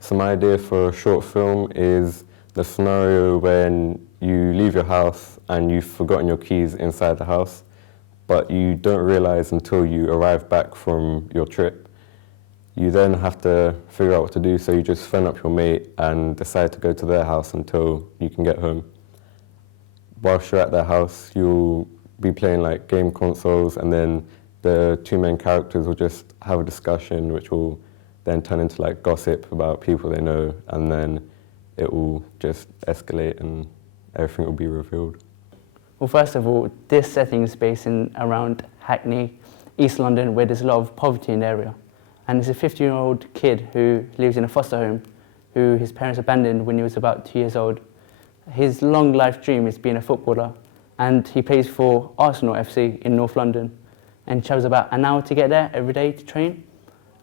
So my idea for a short film is the scenario when you leave your house and you've forgotten your keys inside the house, but you don't realise until you arrive back from your trip. You then have to figure out what to do, so you just phone up your mate and decide to go to their house until you can get home. Whilst you're at their house, you'll be playing like game consoles, and then the two main characters will just have a discussion which will then turn into like gossip about people they know, and then it will just escalate and everything will be revealed. Well, first of all, this setting is based in around Hackney, East London, where there's a lot of poverty in the area. And there's a 15-year-old kid who lives in a foster home, who his parents abandoned when he was about 2 years old. His long life dream is being a footballer, and he plays for Arsenal FC in North London, and travels about an hour to get there every day to train,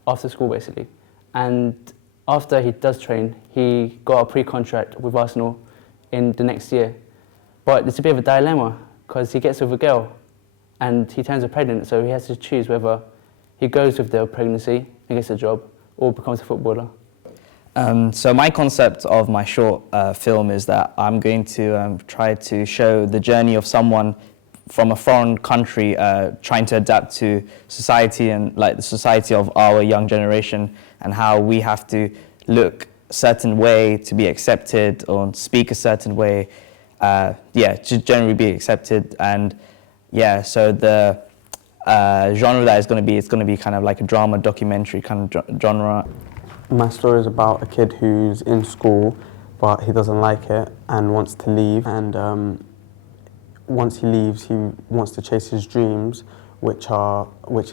after school basically. And after he does train, he got a pre-contract with Arsenal in the next year. But there's a bit of a dilemma, because he gets with a girl and he turns her pregnant, so he has to choose whether he goes with the pregnancy and gets a job or becomes a footballer. So my concept of my short film is that I'm going to try to show the journey of someone from a foreign country trying to adapt to society and like the society of our young generation, and how we have to look a certain way to be accepted or speak a certain way, to generally be accepted. And so the genre that it's going to be kind of like a drama documentary kind of genre. My story is about a kid who's in school, but he doesn't like it and wants to leave. And once he leaves, he wants to chase his dreams, which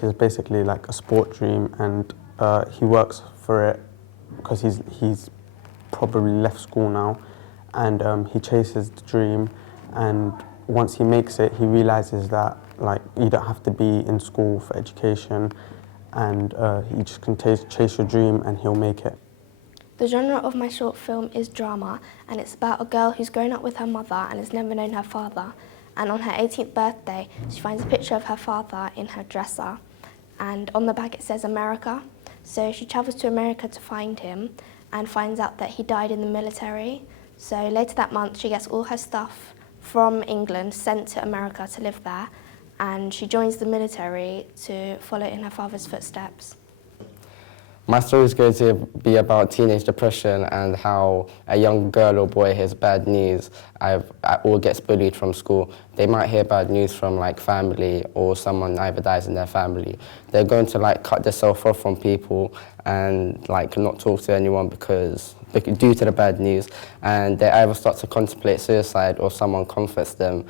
is basically like a sport dream. And he works for it because he's probably left school now, and he chases the dream. And once he makes it, he realizes that like you don't have to be in school for education. And you just can chase your dream and he'll make it. The genre of my short film is drama, and it's about a girl who's grown up with her mother and has never known her father. And on her 18th birthday, she finds a picture of her father in her dresser, and on the back it says America. So she travels to America to find him and finds out that he died in the military. So later that month she gets all her stuff from England sent to America to live there, and she joins the military to follow in her father's footsteps. My story is going to be about teenage depression and how a young girl or boy hears bad news or gets bullied from school. They might hear bad news from like family, or someone either dies in their family. They're going to like cut themselves off from people and like not talk to anyone due to the bad news, and they either start to contemplate suicide, or someone comforts them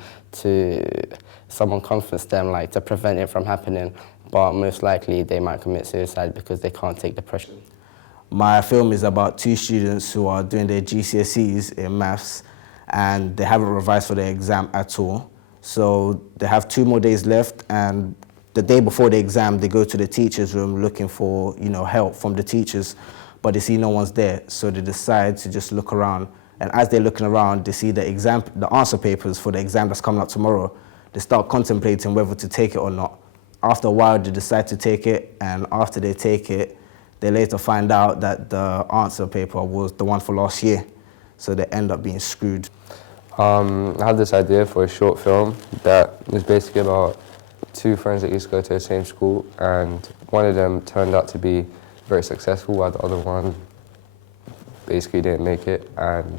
like to prevent it from happening. But most likely they might commit suicide because they can't take the pressure. My film is about two students who are doing their GCSEs in maths, and they haven't revised for their exam at all. So they have 2 more days left, and the day before the exam they go to the teacher's room looking for help from the teachers, but they see no one's there, so they decide to just look around. And as they're looking around, they see the answer papers for the exam that's coming up tomorrow. They start contemplating whether to take it or not. After a while, they decide to take it, and after they take it, they later find out that the answer paper was the one for last year, so they end up being screwed. I had this idea for a short film that is basically about 2 friends that used to go to the same school, and one of them turned out to be very successful while the other one basically didn't make it. And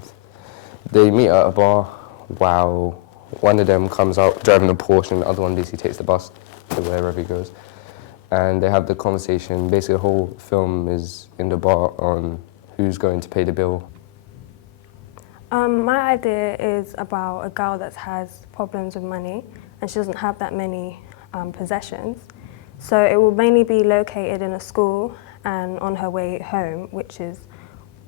they meet at a bar while one of them comes out driving a Porsche and the other one basically takes the bus to wherever he goes. And they have the conversation. Basically the whole film is in the bar on who's going to pay the bill. My idea is about a girl that has problems with money and she doesn't have that many possessions. So it will mainly be located in a school and on her way home, which is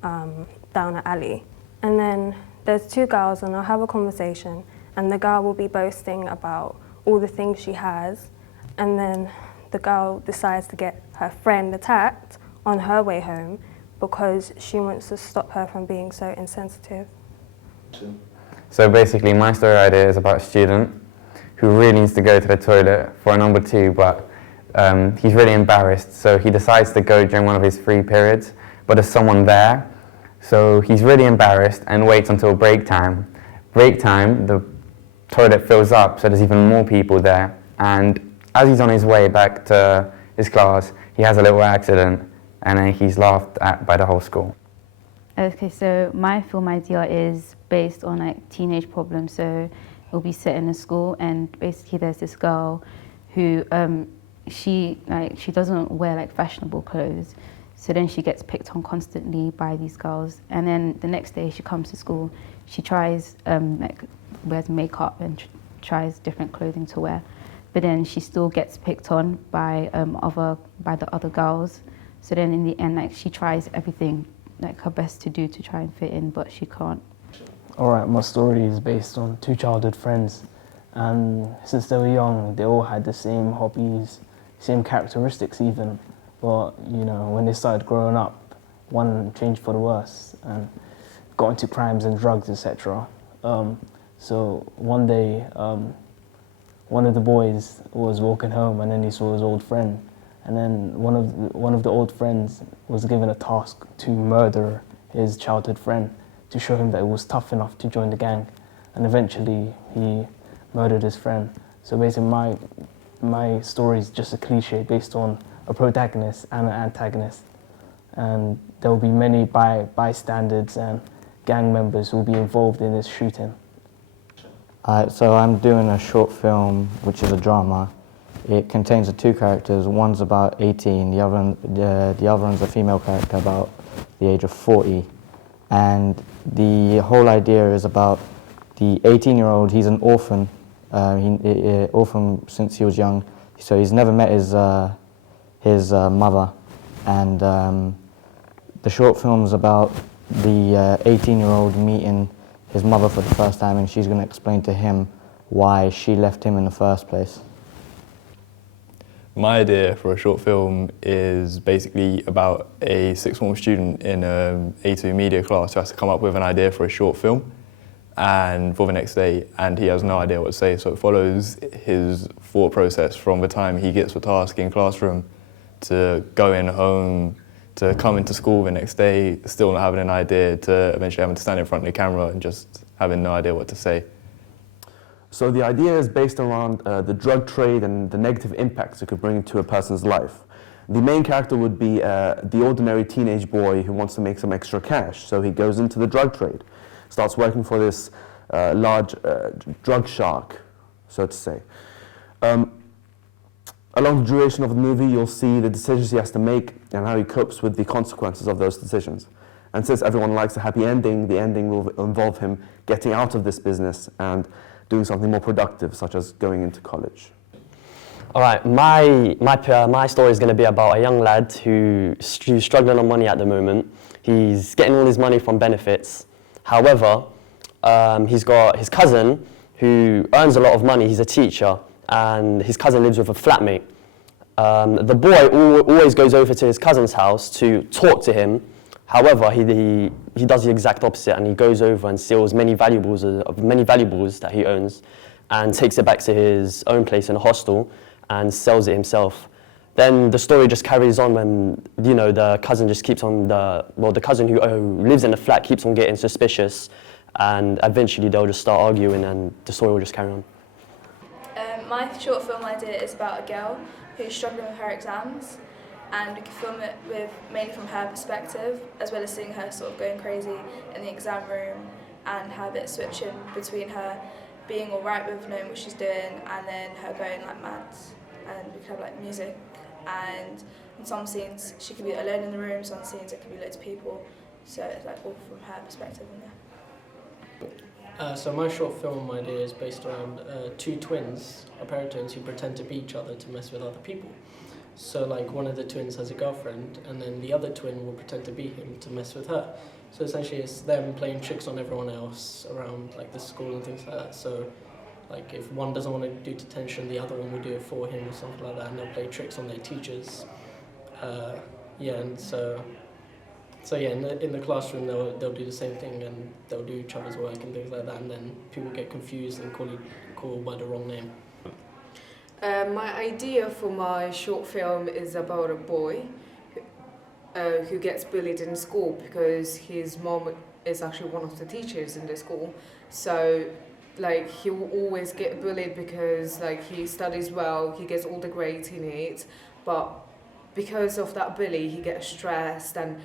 down an alley. And then there's 2 girls and I'll have a conversation, and the girl will be boasting about all the things she has, and then the girl decides to get her friend attacked on her way home because she wants to stop her from being so insensitive. So basically my story idea is about a student who really needs to go to the toilet for a number 2, but he's really embarrassed, so he decides to go during one of his free periods, but there's someone there So he's really embarrassed and waits until break time. Break time, the toilet fills up, so there's even more people there. And as he's on his way back to his class, he has a little accident, and then he's laughed at by the whole school. Okay, so my film idea is based on like teenage problems. So it'll be set in a school, and basically there's this girl who she doesn't wear like fashionable clothes. So then she gets picked on constantly by these girls, and then the next day she comes to school. She tries wears makeup and tries different clothing to wear, but then she still gets picked on by the other girls. So then in the end, like she tries everything like her best to do to try and fit in, but she can't. Alright, my story is based on two childhood friends, and since they were young, they all had the same hobbies, same characteristics even. But you know, when they started growing up, one changed for the worse and got into crimes and drugs, etc. So one day, one of the boys was walking home, and then he saw his old friend. And then one of the old friends was given a task to murder his childhood friend to show him that he was tough enough to join the gang. And eventually he murdered his friend. So basically my story is just a cliche based on a protagonist and an antagonist. And there will be many bystanders and gang members who will be involved in this shooting. So I'm doing a short film, which is a drama. It contains the two characters. One's about 18, the other one's a female character about the age of 40. And the whole idea is about the 18-year-old. He's an orphan, orphan since he was young. So he's never met his mother. And the short film is about the 18-year-old meeting his mother for the first time, and she's going to explain to him why she left him in the first place. My idea for a short film is basically about a sixth form student in an A2 media class who has to come up with an idea for a short film and for the next day, and he has no idea what to say. So it follows his thought process from the time he gets the task in classroom to going home, to come into school the next day, still not having an idea, to eventually having to stand in front of the camera and just having no idea what to say. So the idea is based around the drug trade and the negative impacts it could bring to a person's life. The main character would be the ordinary teenage boy who wants to make some extra cash. So he goes into the drug trade, starts working for this large drug shark, so to say. Along the duration of the movie, you'll see the decisions he has to make and how he copes with the consequences of those decisions. And since everyone likes a happy ending, the ending will involve him getting out of this business and doing something more productive, such as going into college. All right, my story is going to be about a young lad who's struggling on money at the moment. He's getting all his money from benefits. However, he's got his cousin who earns a lot of money. He's a teacher, and his cousin lives with a flatmate. The boy always goes over to his cousin's house to talk to him. However, he does the exact opposite, and he goes over and steals many valuables that he owns and takes it back to his own place in a hostel and sells it himself. Then the story just carries on when, you know, the cousin just keeps on, the cousin who lives in the flat keeps on getting suspicious, and eventually they'll just start arguing and the story will just carry on. My short film idea is about a girl who's struggling with her exams, and we can film it mainly from her perspective, as well as seeing her sort of going crazy in the exam room and have it switching between her being alright with knowing what she's doing and then her going like mad. And we can have like music, and in some scenes she could be alone in the room, some scenes it could be loads of people, so it's like all from her perspective in there. So my short film idea is based around two twins, or pair of twins, who pretend to be each other to mess with other people. So like one of the twins has a girlfriend, and then the other twin will pretend to be him to mess with her. So essentially it's them playing tricks on everyone else around like the school and things like that. So like if one doesn't want to do detention, the other one will do it for him or something like that, and they'll play tricks on their teachers. And so yeah, in the classroom they'll do the same thing, and they'll do each other's work and things like that, and then people get confused and call by the wrong name. My idea for my short film is about a boy who gets bullied in school because his mom is actually one of the teachers in the school. So like he will always get bullied because like he studies well, he gets all the grades he needs, but because of that bully he gets stressed, and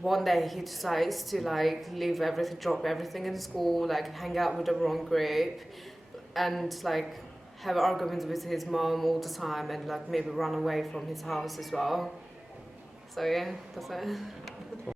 one day he decides to like leave everything, drop everything in school, like hang out with the wrong group, and like have arguments with his mom all the time, and like maybe run away from his house as well. So yeah, that's it.